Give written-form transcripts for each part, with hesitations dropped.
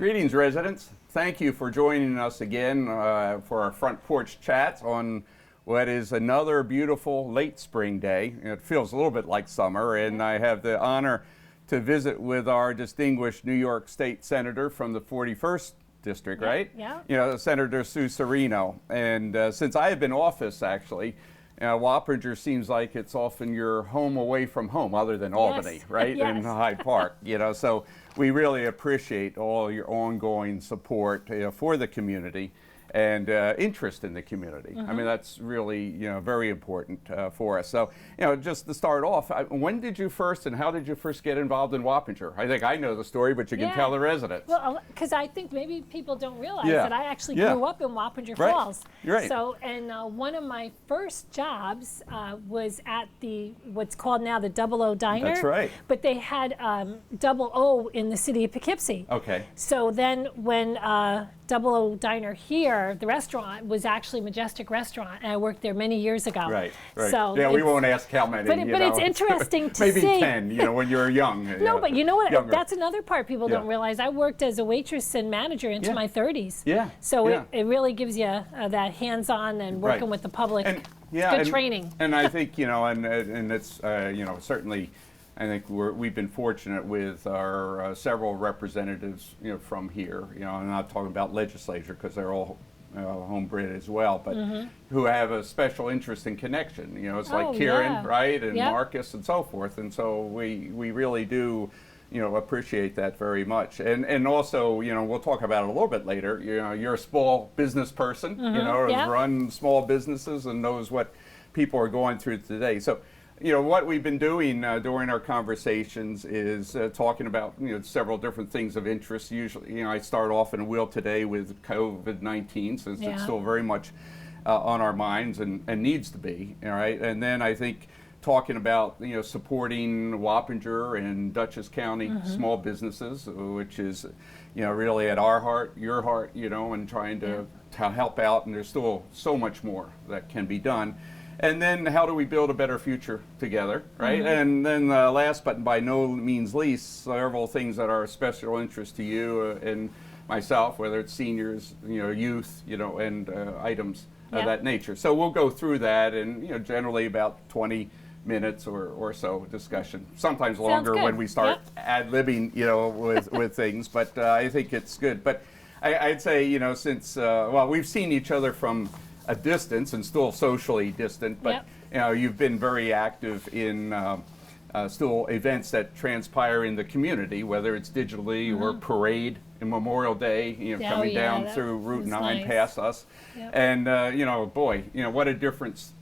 Greetings, residents. Thank you for joining us again for our front porch chats on what is another beautiful late spring day. It feels a little bit like summer, and I have the honor to visit with our distinguished New York State Senator from the 41st District, right? Yeah. You know, Senator Sue Serino. And since I have been in office, actually, Wappinger seems like it's often your home away from home, other than Albany, right? Yes. In Hyde Park, you know. So we really appreciate all your ongoing support for the community and interest in the community. I mean, that's really, very important for us. So, just to start off, when did you first and how did you first get involved in Wappinger? I think I know the story, but you can tell the residents. Well, because I think maybe people don't realize that I actually grew up in Wappinger Falls. Right. So, and one of my first jobs was at what's called now the Double O Diner. That's right. But they had Double O in the city of Poughkeepsie. Okay. So then when Double O Diner here, the restaurant was actually Majestic Restaurant, and I worked there many years ago. Right. So yeah, we won't ask how many. But it's interesting to maybe see. Maybe 10. When you're young. No, but you know what? Younger. That's another part people don't realize. I worked as a waitress and manager into my 30s. Yeah. So it really gives you that hands-on and working with the public. And, it's good training. And I think and it's certainly. I think we've been fortunate with our several representatives, from here. I'm not talking about legislature because they're all homebred as well, but who have a special interest and connection. It's like Kieran, right, and Marcus and so forth. And so we really do, appreciate that very much. And also, we'll talk about it a little bit later. You're a small business person, has run small businesses and knows what people are going through today. So. What we've been doing during our conversations is talking about several different things of interest. Usually, I start off and will today with COVID-19 since it's still very much on our minds and needs to be. All right, and then I think talking about supporting Wappinger and Dutchess County small businesses, which is really at our heart, your heart, and trying to help out. And there's still so much more that can be done. And then how do we build a better future together, right? And then last but by no means least, several things that are of special interest to you and myself, whether it's seniors, youth, and items of that nature. So we'll go through that and, generally about 20 minutes or so discussion. Sometimes longer when we start ad-libbing, with things, but I think it's good. But I'd say, since, we've seen each other from a distance and still socially distant, but you've been very active in still events that transpire in the community, whether it's digitally or parade and Memorial Day, coming down through Route 9 past us. And boy, what a difference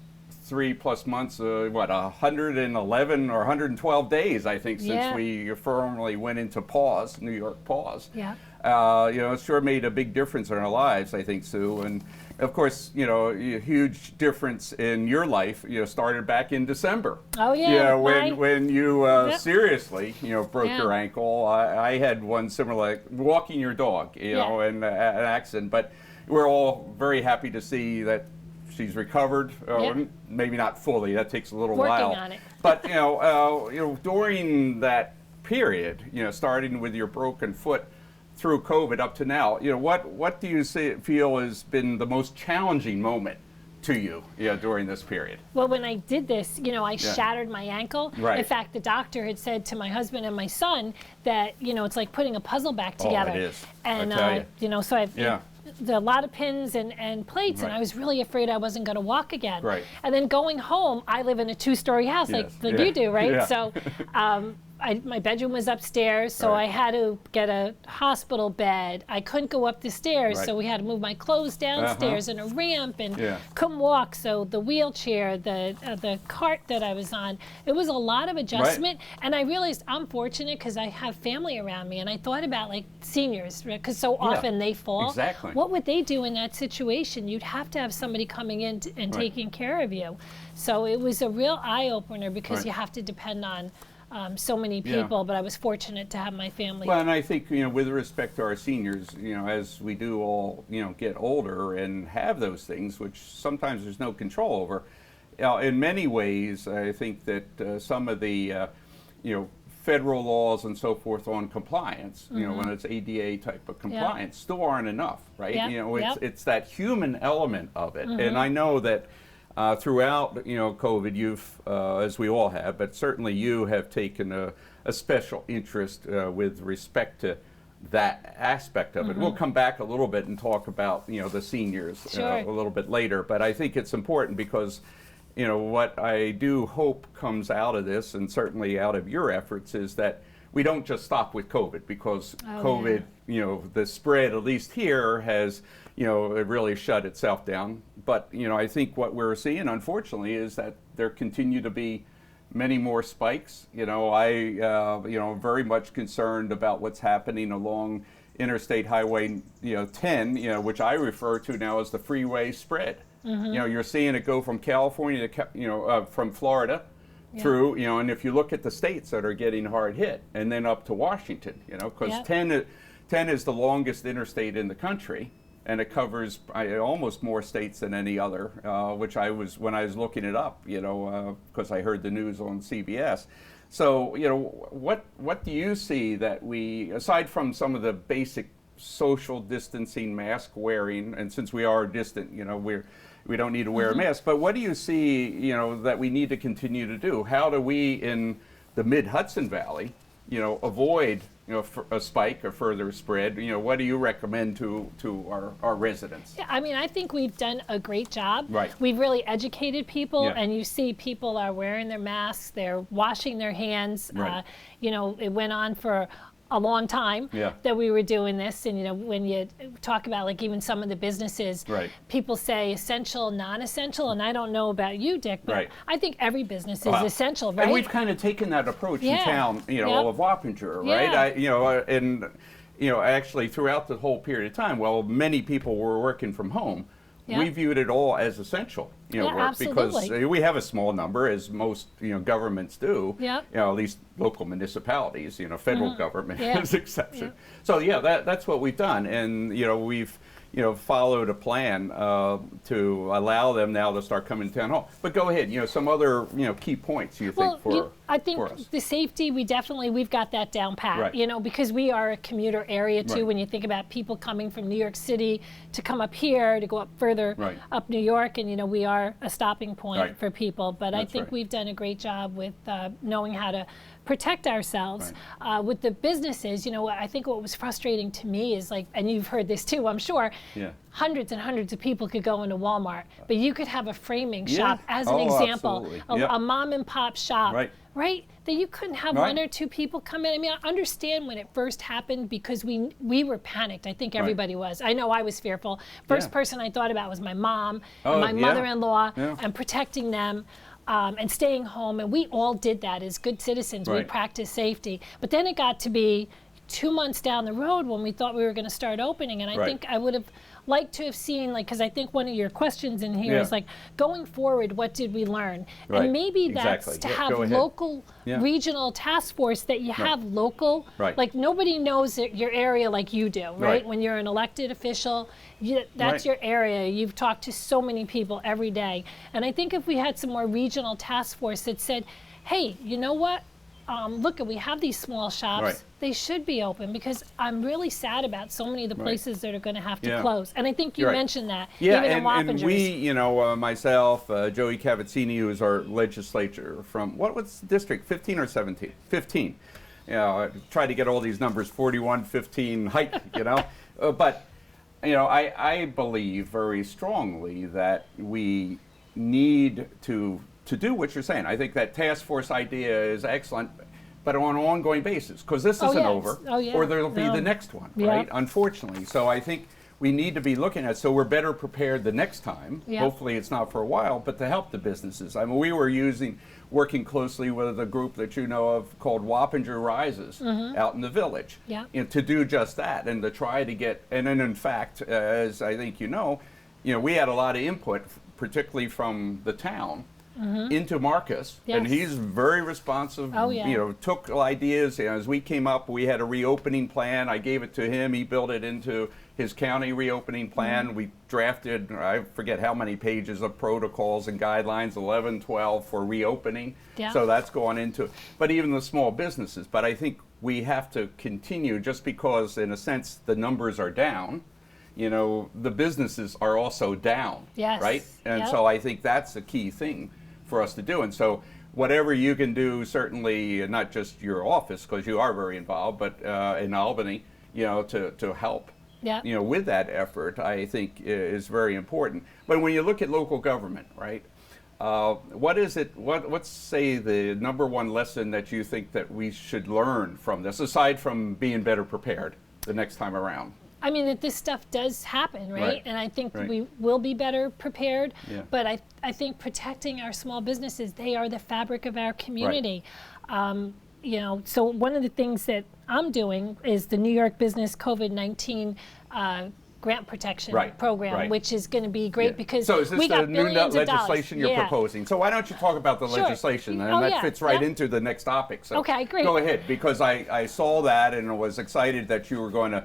3+ months, 111 or 112 days, I think, since we firmly went into pause, New York pause. It sure made a big difference in our lives, I think, Sue. And of course, a huge difference in your life, started back in December. Oh, yeah. When you seriously, broke your ankle. I had one similar, like walking your dog, and an accident. But we're all very happy to see that she's recovered. Maybe not fully. That takes a little while. Working on it. But during that period, starting with your broken foot through COVID up to now, what do you feel has been the most challenging moment to you, during this period? Well, when I did this, I shattered my ankle. In fact, the doctor had said to my husband and my son that, it's like putting a puzzle back together. Oh, it is. And, so I've a lot of pins and plates, and I was really afraid I wasn't going to walk again. And then going home, I live in a 2-story house like you do, right? So my bedroom was upstairs, so I had to get a hospital bed. I couldn't go up the stairs, so we had to move my clothes downstairs in a ramp, and couldn't walk. So the wheelchair, the cart that I was on, it was a lot of adjustment. And I realized I'm fortunate because I have family around me, and I thought about like seniors, because so often they fall. Exactly. What would they do in that situation? You'd have to have somebody coming in and taking care of you. So it was a real eye-opener because you have to depend on so many people, but I was fortunate to have my family. Well, and I think, with respect to our seniors, as we do all, get older and have those things, which sometimes there's no control over, in many ways, I think that some of the, federal laws and so forth on compliance, you know, when it's ADA type of compliance, still aren't enough, right? You know, it's that human element of it. And I know that throughout, you know, COVID, you've, as we all have, but certainly you have taken a special interest with respect to that aspect of it. We'll come back a little bit and talk about, you know, the seniors a little bit later, but I think it's important because, you know, what I do hope comes out of this, and certainly out of your efforts, is that we don't just stop with COVID, because COVID, you know, the spread, at least here, has, you know, it really shut itself down. But, you know, I think what we're seeing, unfortunately, is that there continue to be many more spikes. You know, you know, very much concerned about what's happening along Interstate Highway, you know, 10, you know, which I refer to now as the freeway spread. You know, you're seeing it go from California to, you know, from Florida through, you know, and if you look at the states that are getting hard hit, and then up to Washington, you know, because 10 is the longest interstate in the country, and it covers almost more states than any other, which when I was looking it up, you know, because I heard the news on CBS. So, you know, what do you see that we, aside from some of the basic social distancing, mask wearing, and since we are distant, you know, we don't need to wear a mask, but what do you see, you know, that we need to continue to do? How do we in the mid-Hudson Valley, you know, avoid, you know, a spike or further spread? You know, what do you recommend to our residents? Yeah, I mean, I think we've done a great job. Right. We've really educated people, and you see people are wearing their masks, they're washing their hands. Right. You know, it went on for a long time that we were doing this, and you know, when you talk about like even some of the businesses, people say essential, non-essential, and I don't know about you, Dick, but I think every business is essential, right? And we've kind of taken that approach in town, you know, of Wappinger, right? You know, and you know, actually throughout the whole period of time, well, many people were working from home. We viewed it all as essential, you know, work, because we have a small number, as most, you know, governments do. You know, at least local municipalities. You know, federal government is an exception. So that's what we've done, and you know, we've, you know, followed a plan to allow them now to start coming to town hall. But go ahead, you know, some other, you know, key points you think I think the safety, we've got that down pat, you know, because we are a commuter area too. When you think about people coming from New York City to come up here, to go up further up New York, and you know, we are a stopping point for people. But I think we've done a great job with knowing how to protect ourselves. With the businesses, you know, I think what was frustrating to me is like, and you've heard this too, I'm sure, hundreds and hundreds of people could go into Walmart, but you could have a framing shop, as an example, a mom and pop shop, right? That you couldn't have one or two people come in. I mean, I understand when it first happened, because we were panicked. I think everybody was. I know I was fearful. First person I thought about was my mom and my mother-in-law, and protecting them. And staying home, and we all did that as good citizens. We practiced safety. But then it got to be 2 months down the road when we thought we were going to start opening, and I think I would have liked to have seen, like, because I think one of your questions in here is like, going forward, what did we learn? And maybe that's to have local, regional task force, that you have local, like nobody knows your area like you do, right? When you're an elected official, that's your area. You've talked to so many people every day. And I think if we had some more regional task force that said, hey, you know what? Look, we have these small shops. They should be open, because I'm really sad about so many of the places that are going to have to close. And I think you mentioned that. Even in and we, you know, myself, Joey Cavazzini, who is our legislature from, what was the district, 15 or 17? 15. You know, I tried to get all these numbers, 41, 15, height, you know. But, you know, I believe very strongly that we need to do what you're saying. I think that task force idea is excellent, but on an ongoing basis, because this isn't over, or there'll be the next one, right? Unfortunately. So I think we need to be looking at, so we're better prepared the next time. Hopefully it's not for a while, but to help the businesses. I mean, we were working closely with a group that you know of called Wappinger Rises out in the village, you know, to do just that, and to try to get, and then in fact, as I think you know, we had a lot of input, particularly from the town, into Marcus, and he's very responsive. You know, took ideas. You know, as we came up, we had a reopening plan. I gave it to him. He built it into his county reopening plan. We drafted, I forget how many pages of protocols and guidelines, 11, 12 for reopening. Yeah. So that's gone into, but even the small businesses. But I think we have to continue, just because in a sense the numbers are down, you know, the businesses are also down, yes. right? And Yep. so I think that's the key thing for us to do. And so whatever you can do, certainly not just your office, because you are very involved, but in Albany, you know, to help, Yep. you know, with that effort, I think is very important. But when you look at local government, right, what is it, what's say the number one lesson that you think that we should learn from this, aside from being better prepared the next time around? I mean, that this stuff does happen, right? Right. And I think Right. we will be better prepared. Yeah. But I think protecting our small businesses, they are the fabric of our community. You know, so one of the things that I'm doing is the New York Business COVID-19 grant protection Right. program, Right. which is going to be great Yeah. because so is this we the got new billions of dollars. legislation you're Yeah. proposing? So why don't you talk about the Sure. legislation, and Oh, that yeah. fits right Yep. into the next topic. So Okay, great. Go ahead, because I saw that and was excited that you were going to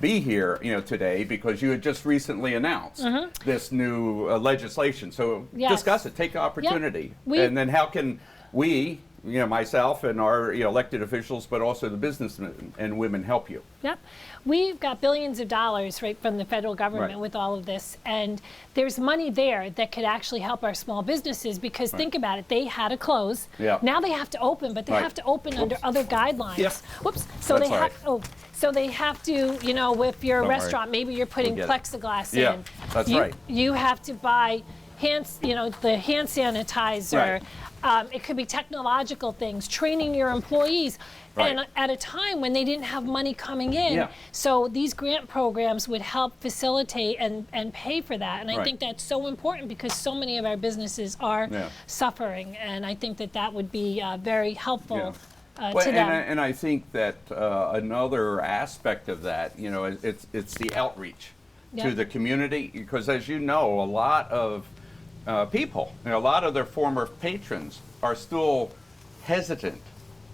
be here, you know, today, because you had just recently announced this new legislation. So Yes. discuss it, take the opportunity, We- and then how can we, you know, myself and our, you know, elected officials, but also the businessmen and women help you? Yep. We've got billions of dollars right from the federal government Right. with all of this, and there's money there that could actually help our small businesses because think about it, they had to close. Yeah. Now they have to open, but they Right. have to open under other guidelines. Yep. Whoops. So That's they all have right. so they have to, you know, if you're a Don't worry. restaurant, maybe you're putting We'll get it. plexiglass Yeah, in. that's you, right. You have to buy the hand sanitizer. Right. It could be technological things, training your employees, Right. and at a time when they didn't have money coming in. Yeah. So these grant programs would help facilitate and pay for that. And I Right. think that's so important because so many of our businesses are Yeah. suffering. And I think that that would be very helpful Well, to them. and I think that another aspect of that, you know, it's the outreach to Yep. the community, because as you know, a lot of people, you know, a lot of their former patrons are still hesitant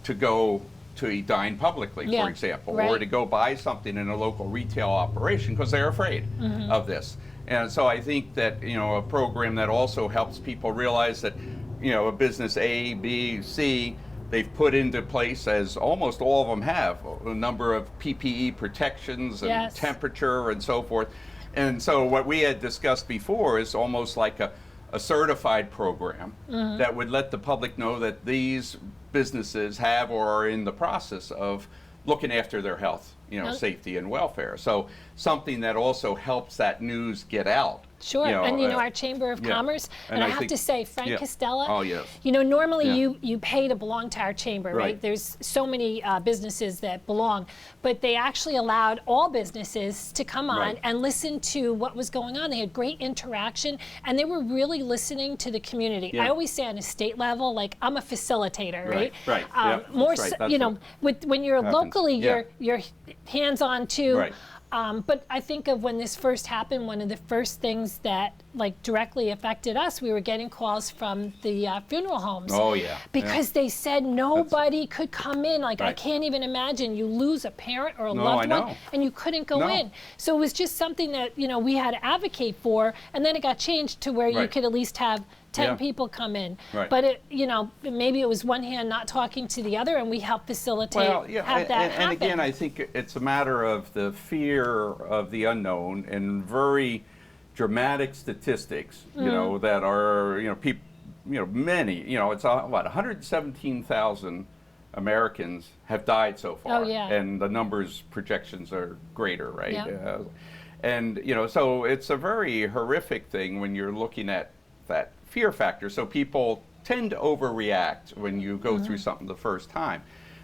to go to dine publicly, Yeah, for example, or right. to go buy something in a local retail operation because they're afraid Mm-hmm. of this. And so I think that, you know, a program that also helps people realize that, you know, a business A, B, C, they've put into place, as almost all of them have, a number of PPE protections and Yes. temperature and so forth. And so what we had discussed before is almost like a certified program Mm-hmm. that would let the public know that these businesses have or are in the process of looking after their health, you know, Oh. safety and welfare. So something that also helps that news get out. Sure, You know, and our Chamber of yeah. Commerce, And and I I have think- to say, Frank yeah. Costello, Oh, yes. you know, normally Yeah. you pay to belong to our chamber, right? Right. There's so many businesses that belong, but they actually allowed all businesses to come on Right. and listen to what was going on. They had great interaction, and they were really listening to the community. Yeah. I always say on a state level, like I'm a facilitator, right? Right, yep, More, that's right, so, that's you know, what when you're happens. locally, Yeah. you're hands-on too. Right. But I think of when this first happened, one of the first things that like directly affected us, we were getting calls from the funeral homes. Oh, yeah. Because they said nobody could come in. Like I Right. can't even imagine you lose a parent or a No, loved I one know. and you couldn't go No. in. So it was just something that, you know, we had to advocate for, and then it got changed to where you Right. could at least have 10 Yeah. people come in. Right. But it, you know, maybe it was one hand not talking to the other, and we helped facilitate Well, yeah, have that and happen. again, I think it's a matter of the fear of the unknown and very dramatic statistics, you know, that are, you know, people, you know, many, you know, it's what, 117,000 Americans have died so far. Oh, yeah. And the numbers projections are greater, right? Yeah. And, you know, so it's a very horrific thing when you're looking at that fear factor. So people tend to overreact when you go through something the first time.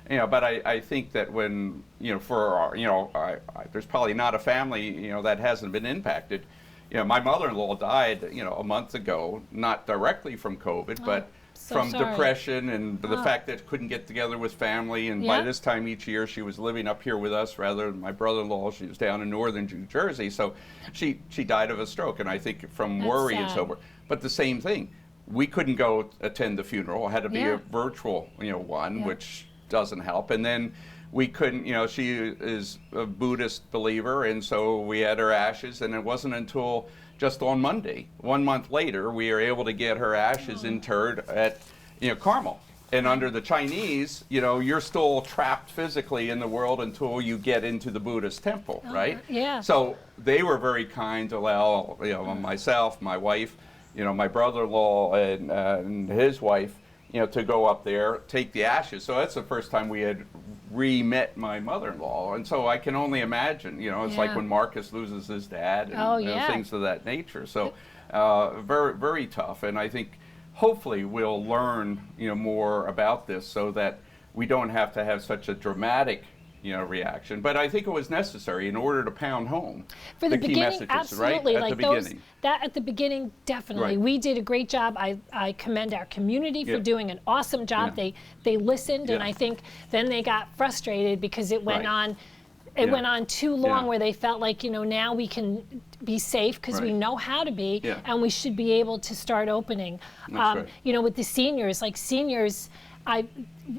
You know, but I think that when, you know, for our, you know, there's probably not a family, you know, that hasn't been impacted. You know, my mother-in-law died, you know, a month ago, not directly from COVID, but so from sorry. depression and the fact that couldn't get together with family. And by Yeah. this time each year, she was living up here with us rather than my brother-in-law. She was down in northern New Jersey. So she died of a stroke, and I think from That's worry and sad. so forth. But the same thing, we couldn't go attend the funeral. It had to be Yeah. a virtual, you know, one, Yeah. which doesn't help. And then we couldn't, she is a Buddhist believer, and so we had her ashes, and it wasn't until just on Monday, 1 month later, we were able to get her ashes interred at, Carmel. And under the Chinese, you're still trapped physically in the world until you get into the Buddhist temple, right? Yeah. So they were very kind to allow, myself, my wife, my brother-in-law, and his wife, to go up there, take the ashes. So that's the first time we had re-met my mother-in-law. And so I can only imagine, it's like when Marcus loses his dad and things of that nature. So very, very tough. And I think hopefully we'll learn, more about this so that we don't have to have such a dramatic reaction. But I think it was necessary in order to pound home for the key beginning, messages, absolutely. right? At like the those, beginning. That at the beginning, definitely. Right. We did a great job. I commend our community for doing an awesome job. Yeah. They listened, and I think then they got frustrated because it went on. It went on too long where they felt like, now we can be safe because we know how to be, and we should be able to start opening. That's right. With the seniors,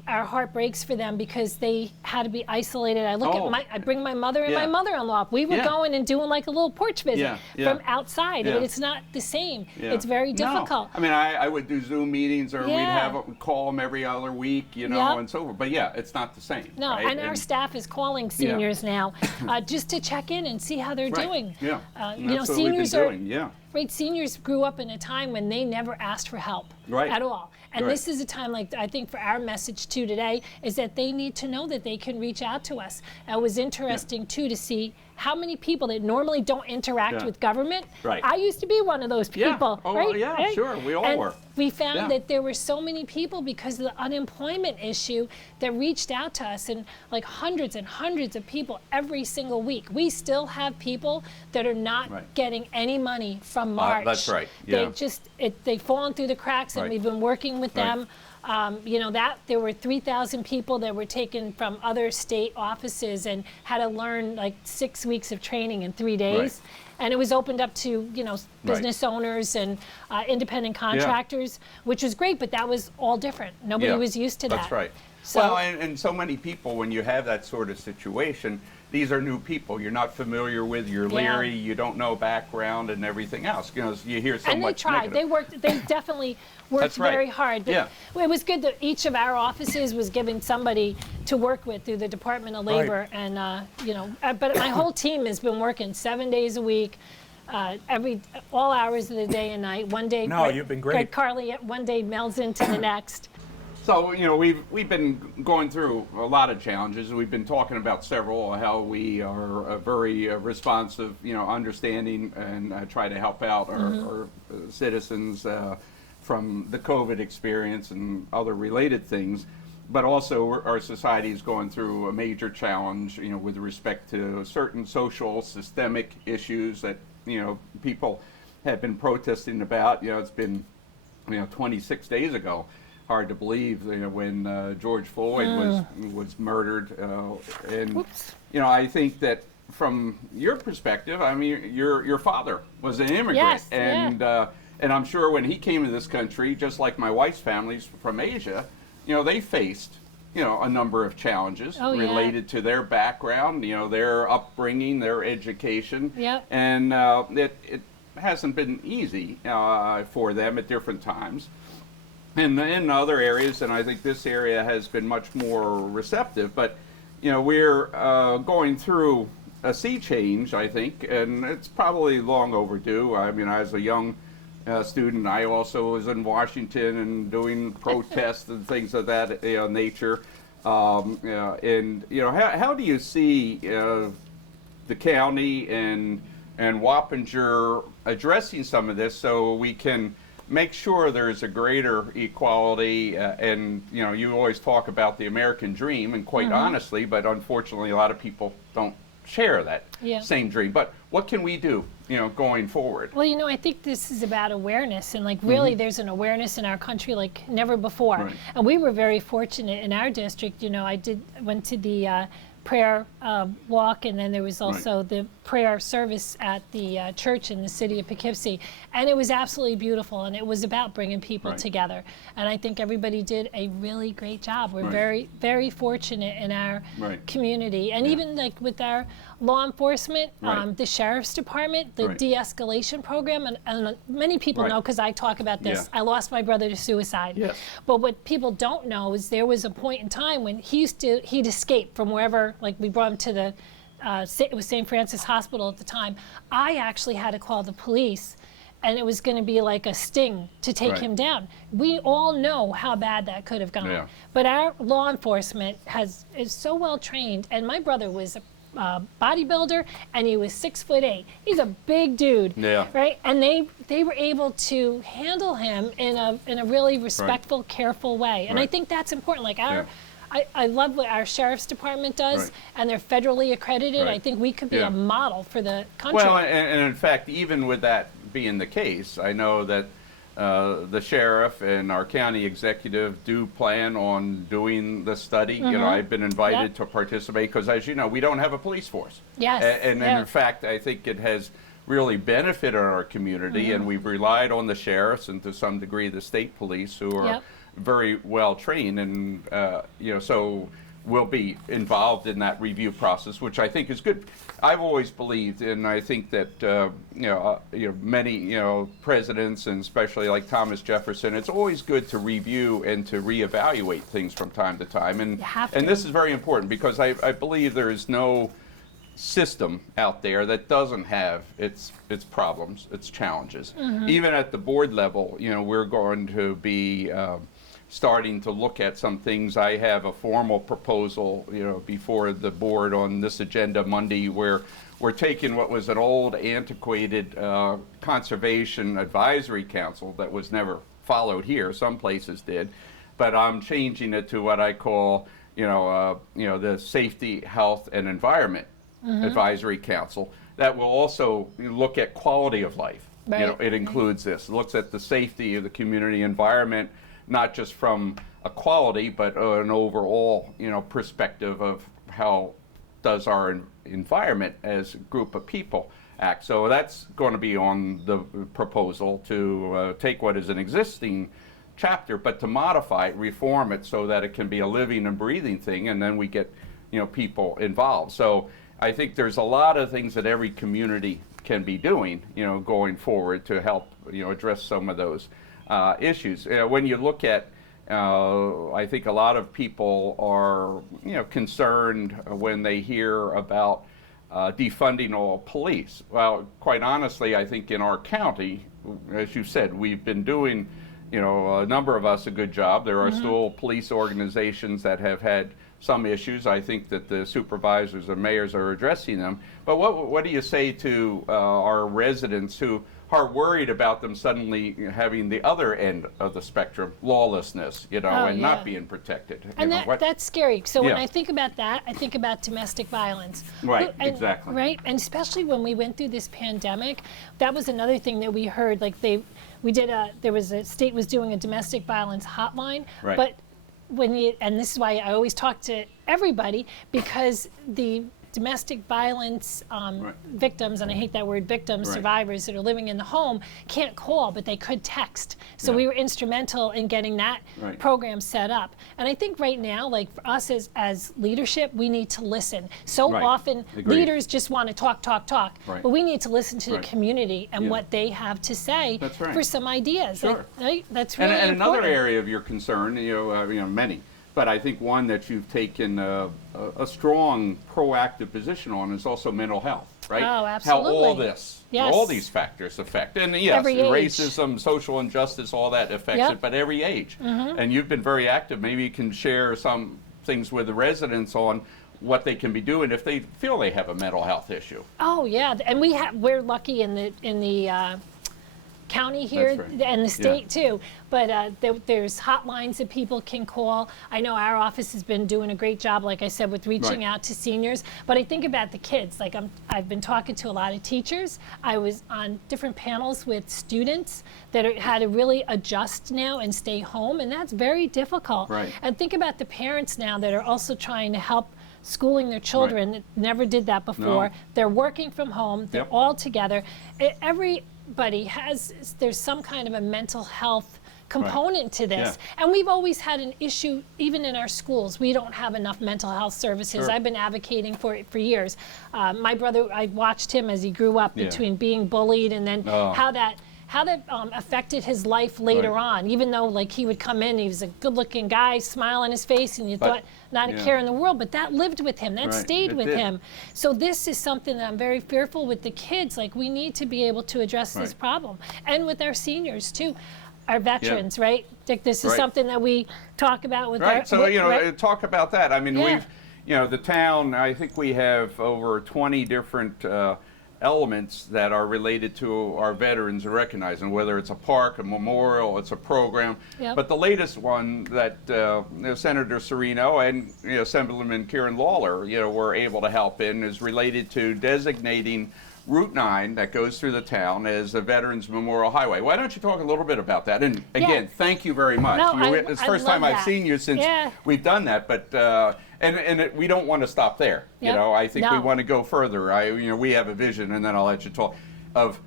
our heart breaks for them because they had to be isolated. I look at I bring my mother and my mother-in-law. We were going and doing like a little porch visit from outside. Yeah. It's not the same. It's very difficult. No. I mean, I would do Zoom meetings, or we'd call them every other week, and so forth. But it's not the same. No, right? and our staff is calling seniors now just to check in and see how they're doing. Yeah. Seniors what we've been doing. Right, seniors grew up in a time when they never asked for help at all. And this is a time, like I think for our message too today, is that they need to know that they can reach out to us. It was interesting too to see how many people that normally don't interact with government. Right. I used to be one of those people. Right? Sure, we all were. We found that there were so many people because of the unemployment issue that reached out to us, and like hundreds and hundreds of people every single week. We still have people that are not getting any money from March. That's right. Yeah. They've fallen through the cracks, and we've been working with them. There were 3,000 people that were taken from other state offices and had to learn like 6 weeks of training in 3 days. And it was opened up to, business owners and independent contractors, which was great, but that was all different. Nobody was used to that. That's right. So, and so many people, when you have that sort of situation, these are new people you're not familiar with, you're leery, you don't know background and everything else. You hear so much. And they tried. Negative. They definitely worked very hard. But it was good that each of our offices was given somebody to work with through the Department of Labor. And, but my whole team has been working 7 days a week. All hours of the day and night. One day, you've been great. Greg Carly, one day melds into the next. So, we've been going through a lot of challenges. We've been talking about several, how we are very responsive, understanding, and try to help out our citizens from the COVID experience and other related things. But also our society is going through a major challenge, with respect to certain social systemic issues that, people have been protesting about. It's been, 26 days ago. Hard to believe, when George Floyd was murdered, and I think that from your perspective, I mean, your father was an immigrant, and I'm sure when he came to this country, just like my wife's family's from Asia, they faced a number of challenges related to their background, their upbringing, their education, and it hasn't been easy for them at different times. And in other areas, and I think this area has been much more receptive, but we're going through a sea change, I think, and it's probably long overdue. I mean, as a young student, I also was in Washington and doing protests and things of that nature. How do you see the county and Wappinger addressing some of this so we can make sure there's a greater equality, and you always talk about the American dream, and quite honestly, but unfortunately a lot of people don't share that same dream. But what can we do, going forward? Well, I think this is about awareness, and really there's an awareness in our country like never before. And we were very fortunate in our district. I went to the prayer walk, and then there was also the prayer service at the church in the city of Poughkeepsie. And it was absolutely beautiful, and it was about bringing people together. And I think everybody did a really great job. We're very, very fortunate in our community. And even like with our law enforcement, the sheriff's department, the de-escalation program, and many people know because I talk about this. I lost my brother to suicide. But what people don't know is there was a point in time when he'd escaped from wherever, like we brought him to the, it was St. Francis Hospital at the time. I actually had to call the police, and it was going to be like a sting to take him down. We all know how bad that could have gone. But our law enforcement is so well trained, and my brother was a bodybuilder, and he was 6'8". He's a big dude, right? And they were able to handle him in a really respectful, careful way. And I think that's important. Like I love what our sheriff's department does, and they're federally accredited. I think we could be a model for the country. Well, and in fact, even with that being the case, I know that the sheriff and our county executive do plan on doing the study. You know, I've been invited to participate because, as you know, we don't have a police force. And in fact, I think it has really benefited our community, and we've relied on the sheriffs and to some degree the state police, who are very well trained, and you know, so we'll be involved in that review process, which I think is good. I've always believed, and I think that many presidents, and especially like Thomas Jefferson, it's always good to review and to reevaluate things from time to time, and this is very important because I believe there is no system out there that doesn't have its problems, its challenges. Even at the board level, you know, we're going to be starting to look at some things. I have a formal proposal, you know, before the board on this agenda Monday, where we're taking what was an old, antiquated conservation advisory council that was never followed here. Some places did, but I'm changing it to what I call, the Safety, Health, and Environment Advisory Council. That will also look at quality of life. You know, it includes this. It looks at the safety of the community environment, not just from a quality, but an overall, perspective of how does our environment as a group of people act. So that's going to be on the proposal to take what is an existing chapter, but to modify it, reform it so that it can be a living and breathing thing, and then we get, people involved. So I think there's a lot of things that every community can be doing, going forward to help, address some of those issues. When you look at, I think a lot of people are, concerned when they hear about defunding all police. Well, quite honestly, I think in our county, as you said, we've been doing, a number of us a good job. There are still police organizations that have had some issues. I think that the supervisors and mayors are addressing them. But what do you say to our residents who are worried about them suddenly having the other end of the spectrum, lawlessness, and not being protected? And that's scary. So when I think about that, I think about domestic violence. Right, exactly. Right, and especially when we went through this pandemic, that was another thing that we heard. Like there was a state was doing a domestic violence hotline, but and this is why I always talk to everybody, because the domestic violence victims, and I hate that word, victims, survivors that are living in the home, can't call, but they could text. So we were instrumental in getting that program set up. And I think right now, like for us as leadership, we need to listen. So often leaders just want to talk, but we need to listen to the community and what they have to say for some ideas. Sure. That's really important. And another area of your concern, many, but I think one that you've taken a strong, proactive position on is also mental health, right? Oh, absolutely. How all these factors affect. And yes, racism, social injustice, all that affects it, but every age. And you've been very active. Maybe you can share some things with the residents on what they can be doing if they feel they have a mental health issue. Oh, yeah. And we're lucky in the county here and the state too, but there's hotlines that people can call. I know our office has been doing a great job, like I said, with reaching out to seniors, but I think about the kids. Like I've been talking to a lot of teachers. I was on different panels with students that had to really adjust now and stay home, and that's very difficult. And think about the parents now that are also trying to help schooling their children. Right. Never did that before. No. They're working from home. They're all together. Everybody there's some kind of a mental health component to this. And we've always had an issue, even in our schools. We don't have enough mental health services. I've been advocating for it for years. My brother, I watched him as he grew up between being bullied and then how that affected his life later on. Even though like he would come in, he was a good-looking guy, smile on his face, and you thought not a care in the world, but that lived with him, that stayed with him. So this is something that I'm very fearful with the kids. Like we need to be able to address this problem, and with our seniors too. Our veterans, right? Dick, this is something that we talk about with our... So, talk about that. I mean, we've, the town, I think we have over 20 different elements that are related to our veterans and recognizing, whether it's a park, a memorial, it's a program. But the latest one that Senator Serino and Assemblyman Kieran Lawler, were able to help in is related to designating Route 9 that goes through the town as a Veterans Memorial Highway. Why don't you talk a little bit about that? And again, thank you very much. No, it's the first time I've seen you since we've done that, but we don't want to stop there. I think we want to go further. We have a vision, and then I'll let you talk, of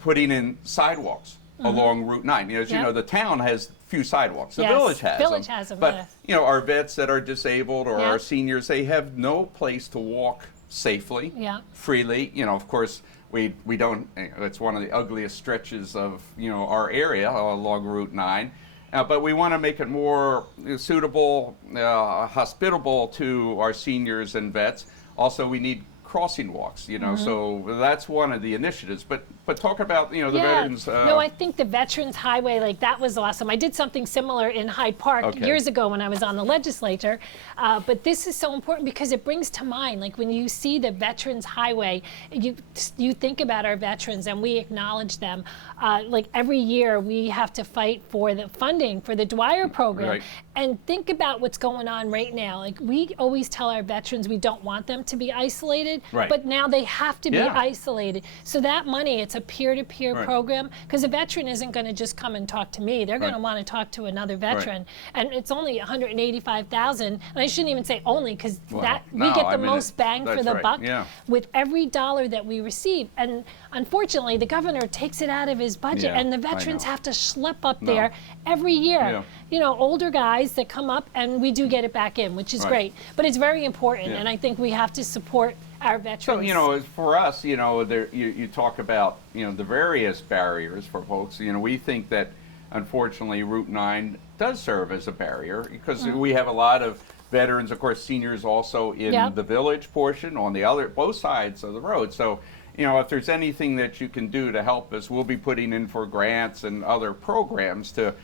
putting in sidewalks along Route 9. As you know, the town has few sidewalks. The village has them. But our vets that are disabled or our seniors, they have no place to walk safely, freely. Of course, we don't. It's one of the ugliest stretches of our area along Route 9, but we want to make it more suitable, hospitable to our seniors and vets. Also, we need crossing walks. So that's one of the initiatives. But talk about the veterans. No, I think the Veterans Highway, like that was awesome. I did something similar in Hyde Park years ago when I was on the legislature. But this is so important because it brings to mind, like when you see the Veterans Highway, you think about our veterans and we acknowledge them. Like every year we have to fight for the funding for the Dwyer program. And think about what's going on right now. Like we always tell our veterans we don't want them to be isolated, but now they have to be isolated. So that money, it's a peer-to-peer program, because a veteran isn't going to just come and talk to me. They're going to want to talk to another veteran. And it's only $185,000, and I shouldn't even say only, because we get the most bang for the buck with every dollar that we receive. And unfortunately, the governor takes it out of his budget, and the veterans have to schlep up there every year. Older guys that come up, and we do get it back in, which is great. But it's very important, and I think we have to support our veterans. So, for us, you talk about, the various barriers for folks. We think that, unfortunately, Route 9 does serve as a barrier because we have a lot of veterans, of course, seniors also in the village portion on the both sides of the road. So, if there's anything that you can do to help us, we'll be putting in for grants and other programs to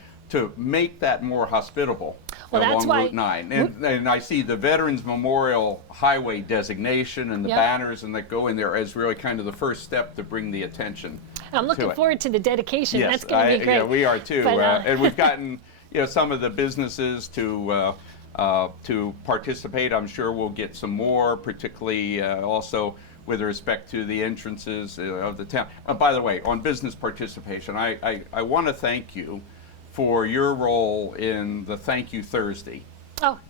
make that more hospitable along Route 9. And I see the Veterans Memorial Highway designation and the banners and that go in there as really kind of the first step to bring the attention. I'm looking forward to the dedication. Yes, that's going to be great. Yeah, we are too. And we've gotten some of the businesses to participate. I'm sure we'll get some more, particularly also with respect to the entrances of the town. By the way, on business participation, I want to thank you for your role in the Thank You Thursday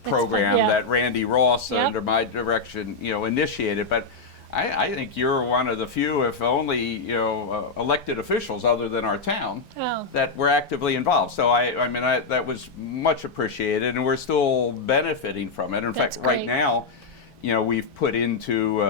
program that Randy Ross, under my direction, initiated. But I think you're one of the few, if only, elected officials other than our town that were actively involved. So I mean, that was much appreciated, and we're still benefiting from it. In fact, right now, we've put into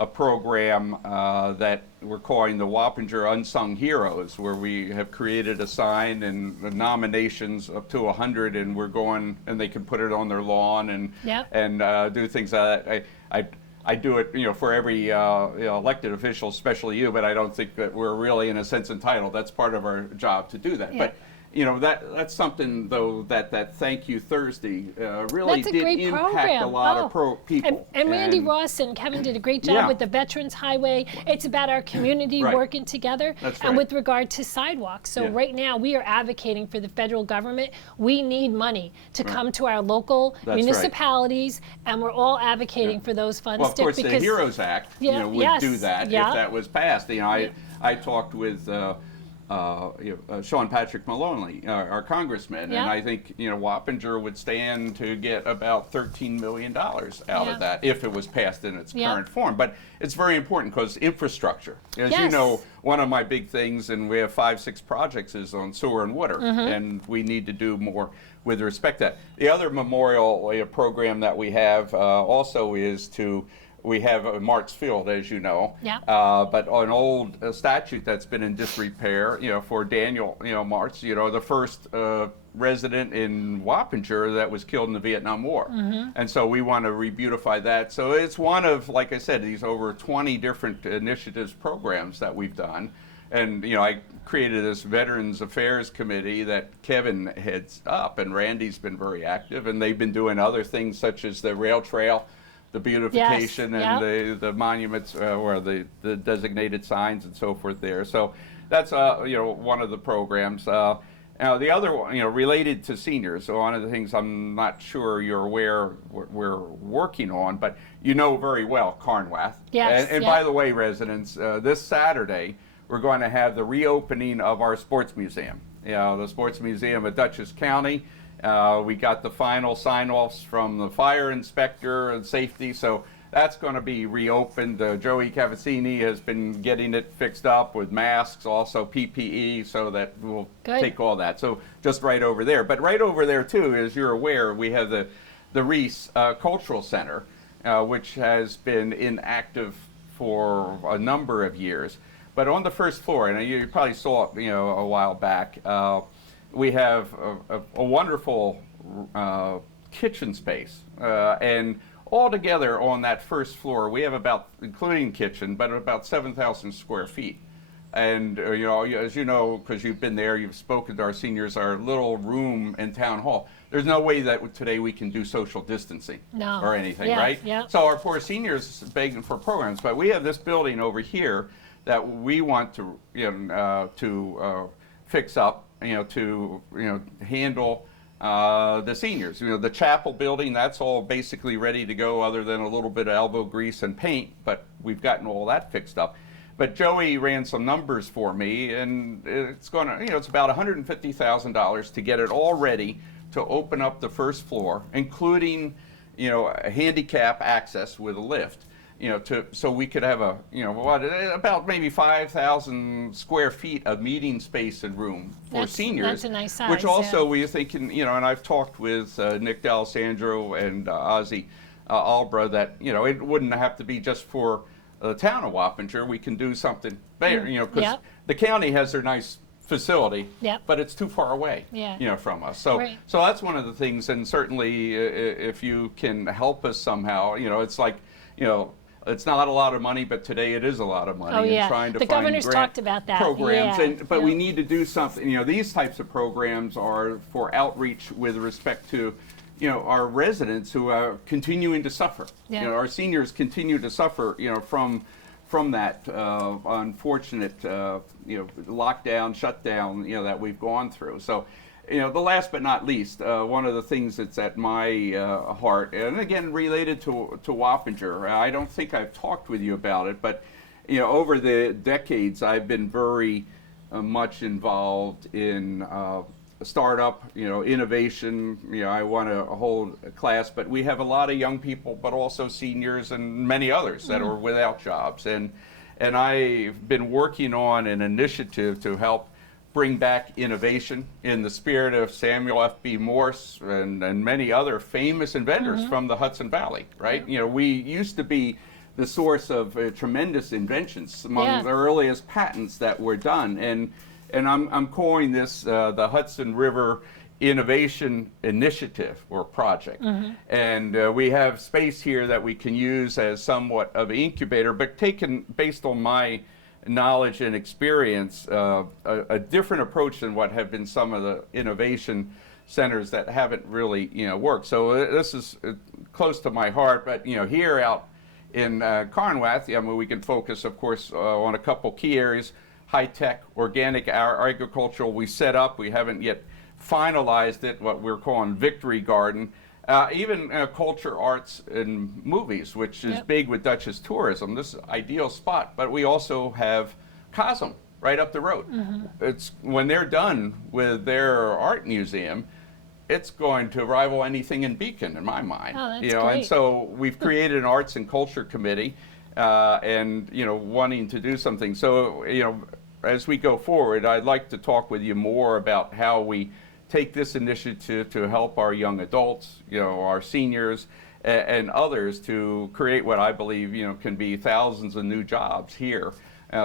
a program that we're calling the Wappinger Unsung Heroes, where we have created a sign and nominations up to 100, and we're going, and they can put it on their lawn and do things like that. I do it, for every elected official, especially you, but I don't think that we're really, in a sense, entitled. That's part of our job to do that. But that's something, though, that Thank You Thursday really did impact a lot of people. And Randy Ross and Kevin did a great job with the Veterans Highway. It's about our community working together. And with regard to sidewalks. So right now we are advocating for the federal government. We need money to come to our local municipalities, and we're all advocating for those funds. Well, of course, the HEROES Act would do that if that was passed. I talked with Sean Patrick Maloney, our congressman, yeah. and I think Wappinger would stand to get about $13 million out yeah. of that if it was passed in its yeah. current form. But it's very important because infrastructure, as yes. you know, one of my big things, and we have 5-6 projects, is on sewer and water, and we need to do more with respect to that. The other memorial program that we have also is we have Mart's Field, as you know, yeah. But an old statute that's been in disrepair, for Daniel, Martz, the first resident in Wappinger that was killed in the Vietnam War. And so we want to re-beautify that. So it's one of, like I said, these over 20 different initiatives, programs that we've done. And, I created this Veterans Affairs Committee that Kevin heads up, and Randy's been very active, and they've been doing other things such as the rail trail, the beautification, yes. and yep. the monuments or the designated signs and so forth there. So that's one of the programs. Now the other one, related to seniors. So one of the things I'm not sure you're aware we're working on, but very well Carnwath. Yes. And yep. by the way, residents, this Saturday we're going to have the reopening of our sports museum. The sports museum at Dutchess County. We got the final sign-offs from the fire inspector and safety, so that's going to be reopened. Joey Cavazzini has been getting it fixed up with masks, also PPE, so that we'll Good. take all that. So just right over there. But right over there, too, as you're aware, we have the Reese Cultural Center, which has been inactive for a number of years. But on the first floor, and you probably saw it, a while back, we have a wonderful kitchen space, and all together on that first floor, we have about, including kitchen, but about 7,000 square feet. And as you know, because you've been there, you've spoken to our seniors, our little room in town hall. There's no way that today we can do social distancing or anything, yes, right? Yep. So our poor seniors begging for programs, but we have this building over here that we want to fix up, to handle the seniors. The chapel building, that's all basically ready to go, other than a little bit of elbow grease and paint, but we've gotten all that fixed up. But Joey ran some numbers for me, and it's going to, it's about $150,000 to get it all ready to open up the first floor, including, a handicap access with a lift. So we could have about maybe 5,000 square feet of meeting space and room for seniors. That's a nice size. Which also we thinking, and I've talked with Nick D'Alessandro and Ozzy Albra that, it wouldn't have to be just for the town of Wappinger. We can do something there, because Yep. the county has their nice facility, Yep. but it's too far away, Yeah. from us. So, Right. so that's one of the things, and certainly if you can help us somehow, it's like, it's not a lot of money, but today it is a lot of money. Oh, yeah. And trying to The find governor's grant talked about that. programs, Yeah. but Yeah. we need to do something. These types of programs are for outreach with respect to, our residents who are continuing to suffer. Yeah. Our seniors continue to suffer, from that unfortunate, lockdown, shutdown, that we've gone through. So, the last but not least, one of the things that's at my heart, and again related to Wappinger, I don't think I've talked with you about it, but over the decades I've been very much involved in startup, innovation. I want to hold a class, but we have a lot of young people, but also seniors and many others that are without jobs, and I've been working on an initiative to help bring back innovation in the spirit of Samuel F.B. Morse and many other famous inventors from the Hudson Valley, right? We used to be the source of tremendous inventions, among the earliest patents that were done. And I'm calling this the Hudson River Innovation Initiative or project. And we have space here that we can use as somewhat of an incubator, but taken based on my knowledge and experience, a different approach than what have been some of the innovation centers that haven't really worked. So this is close to my heart, but here out in Carnwath, we can focus, of course, on a couple key areas: high-tech, organic, agricultural. We set up, we haven't yet finalized it, what we're calling Victory Garden. Even culture, arts, and movies, which is big with Dutchess tourism. This is an ideal spot, but we also have COSM, right up the road. It's when they're done with their art museum, it's going to rival anything in Beacon, in my mind. Oh, that's you know, great. and so we've created an arts and culture committee, and you know, wanting to do something. So you know, as we go forward, I'd like to talk with you more about how we take this initiative to help our young adults, you know, our seniors, and others to create what I believe, you know, can be thousands of new jobs here.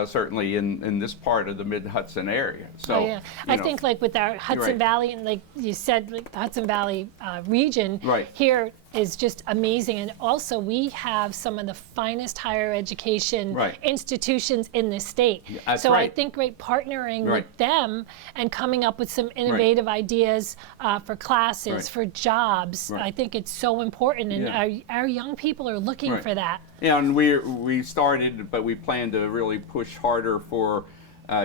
Certainly in this part of the Mid-Hudson area. So, oh, yeah. I think like with our Hudson Right. Valley, and like you said, like the Hudson Valley region Right. here is just amazing. And also we have some of the finest higher education Right. institutions in the state. That's so I right. think partnering Right. with them and coming up with some innovative ideas for classes, Right. for jobs, Right. I think it's so important. And Yeah. our young people are looking Right. for that. Yeah, and we started, but we plan to really push harder for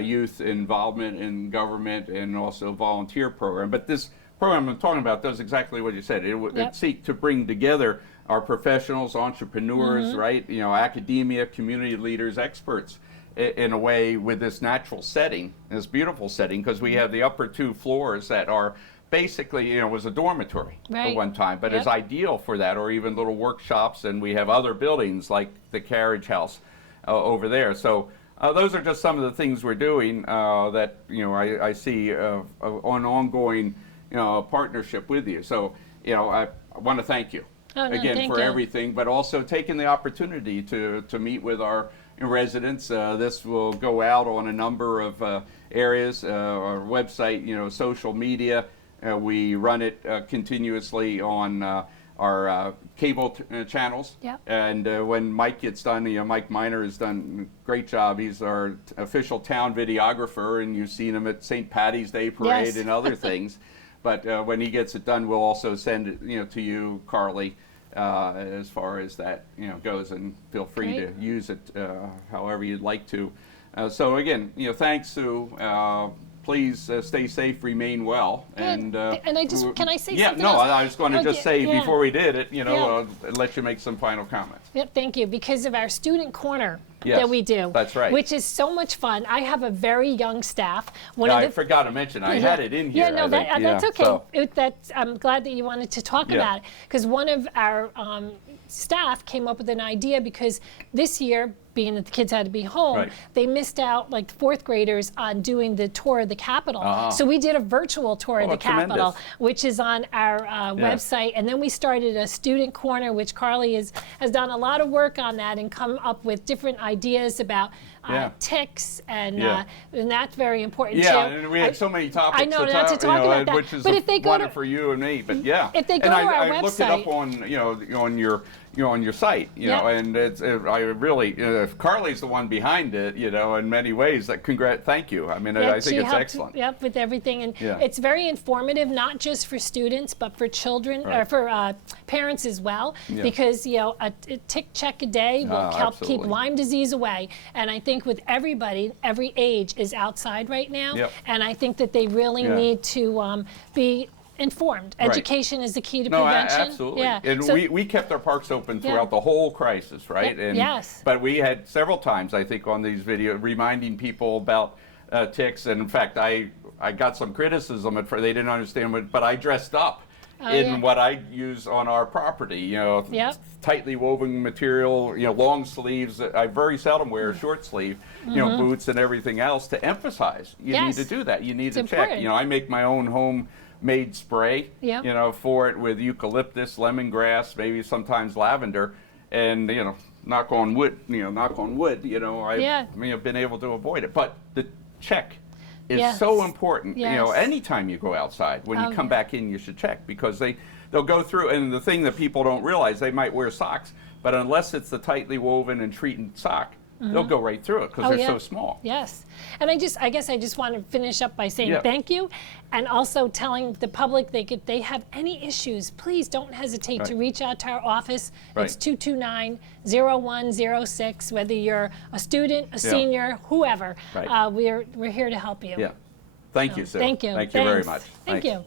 youth involvement in government and also volunteer program. But this program I'm talking about does exactly what you said. It Yep. seeks to bring together our professionals, entrepreneurs, right? You know, academia, community leaders, experts, in a way with this natural setting, this beautiful setting, because we have the upper 2 floors that are basically, you know, was a dormitory Right. at one time, but Yep. is ideal for that, or even little workshops. And we have other buildings like the carriage house over there. So those are just some of the things we're doing that, you know, I see an ongoing, you know, partnership with you. So, you know, I want to thank you again thank for you. everything, but also taking the opportunity to meet with our residents. This will go out on a number of areas, our website, you know, social media. We run it continuously on our cable channels. Yep. And when Mike gets done, you know, Mike Miner has done a great job. He's our official town videographer, and you've seen him at St. Patty's Day Parade Yes. and other things. But when he gets it done, we'll also send it, you know, to you, Carly, as far as that, you know, goes. And feel free Great. to use it however you'd like to. So again, you know, thanks, Sue. Please stay safe, remain well, And I just, can I say yeah, something no, else? I was going to Oh, just say yeah. before we did it, you know, let you make some final comments. Yep, thank you. Because of our student corner Yes, that we do. that's right. Which is so much fun. I have a very young staff. One I forgot to mention, I had it in here. Yeah, no, I think. that's okay. So, I'm glad that you wanted to talk Yeah. about it. Because one of our staff came up with an idea, because this year, being that the kids had to be home, Right. they missed out, like 4th graders, on doing the tour of the Capitol. Ah. So we did a virtual tour of Oh, the Capitol, tremendous. which is on our website. And then we started a student corner, which Carly has done a lot of work on that and come up with different ideas about Yeah. ticks, and Yeah. and that's very important yeah, too. and we had so many topics I know, not to you talk know, about that. which is But if they go one to- for you and me. But yeah, If they go and to our I looked it up website- on on your site, you know, Yeah. and I really, if Carly's the one behind it, you know, in many ways. Thank you. I mean, Yeah, I she think it's helped, excellent. Yep, with everything, and Yeah. it's very informative, not just for students, but for children, or Right. for parents as well, Yeah. because you know a tick check a day will help keep absolutely. Lyme disease away. And I think with everybody, every age is outside right now, Yep. and I think that they really Yeah. need to be informed. Right. Education is the key to No, prevention. absolutely. Yeah. And So- we kept our parks open Yeah. throughout the whole crisis, right? Yeah, And, yes. But we had several times, I think, on these videos reminding people about ticks. And in fact, I got some criticism at first. They didn't understand what, but I dressed up in yeah. what I use on our property. You know, Yep. tightly woven material. You know, long sleeves. I very seldom wear a short sleeve. You know, boots and everything else to emphasize. You Yes. need to do that. You need to It's check. important. You know, I make my own homemade spray. Yep. You know, for it with eucalyptus, lemongrass, maybe sometimes lavender, and you know, knock on wood. You know, I've Yeah. been able to avoid it. But the check is Yes. so important. You know, Yes. anytime you go outside, when Oh, you come yeah. back in, you should check, because they'll go through. And the thing that people don't realize, they might wear socks, but unless it's the tightly woven and treated sock, they'll go right through it because Oh, they're yeah. so small. Yes. And I guess I just want to finish up by saying Yeah. thank you, and also telling the public if they have any issues, please don't hesitate to Right. reach out to our office. Right. It's 229-0106, whether you're a student, a senior, whoever. Right. We're here to help you. Yeah. Thank you, Sue. Thank you. Thank you very Thanks. much. Thank Thanks. you.